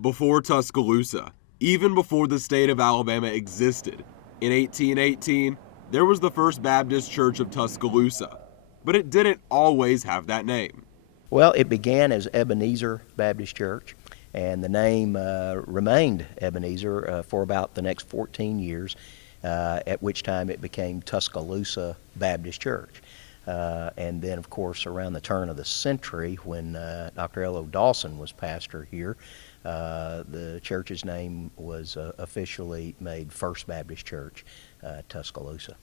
Before Tuscaloosa, even before the state of Alabama existed, in 1818, there was the First Baptist Church of Tuscaloosa, but it didn't always have that name. Well, it began as Ebenezer Baptist Church, and the name remained Ebenezer for about the next 14 years, at which time it became Tuscaloosa Baptist Church. And then, of course, around the turn of the century, when Dr. L.O. Dawson was pastor here, the church's name was officially made First Baptist Church, Tuscaloosa.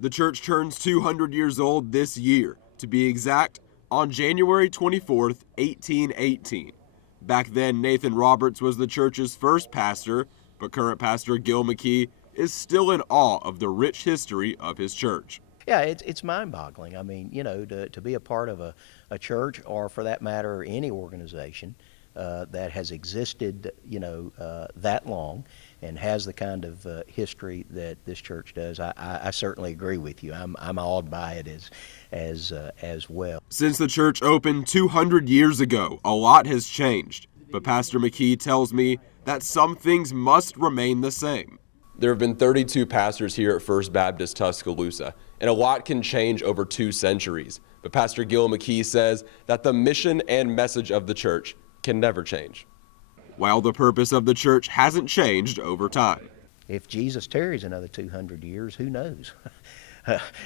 The church turns 200 years old this year, to be exact, on January 24th, 1818. Back then, Nathan Roberts was the church's first pastor, but current pastor Gil McKee is still in awe of the rich history of his church. Yeah, it's mind-boggling. I mean, you know, to be a part of a church, or for that matter, any organization that has existed, you know, that long and has the kind of history that this church does, I certainly agree with you. I'm awed by it as well. Since the church opened 200 years ago, a lot has changed, but Pastor McKee tells me that some things must remain the same. There have been 32 pastors here at First Baptist Tuscaloosa, and a lot can change over 2 centuries. But Pastor Gil McKee says that the mission and message of the church can never change, while the purpose of the church hasn't changed over time. If Jesus tarries another 200 years, who knows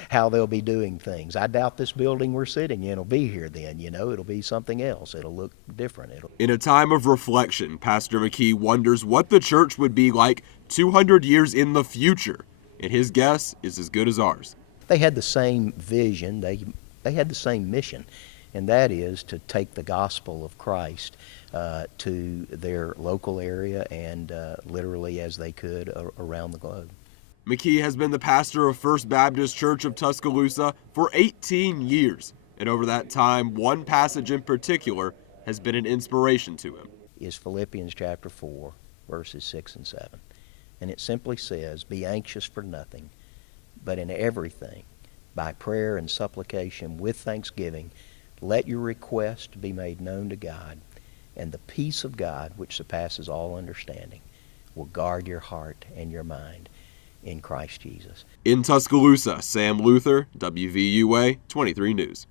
how they'll be doing things. I doubt this building we're sitting in will be here then, you know. It'll be something else. It'll look different. In a time of reflection, Pastor McKee wonders what the church would be like 200 years in the future, and his guess is as good as ours. They had the same vision. They had the same mission, and that is to take the gospel of Christ to their local area and literally as they could around the globe. McKee has been the pastor of First Baptist Church of Tuscaloosa for 18 years, and over that time, one passage in particular has been an inspiration to him. Is Philippians chapter 4, verses 6 and 7. And it simply says, "Be anxious for nothing, but in everything, by prayer and supplication with thanksgiving, let your request be made known to God, and the peace of God, which surpasses all understanding, will guard your heart and your mind in Christ Jesus." In Tuscaloosa, Sam Luther, WVUA 23 News.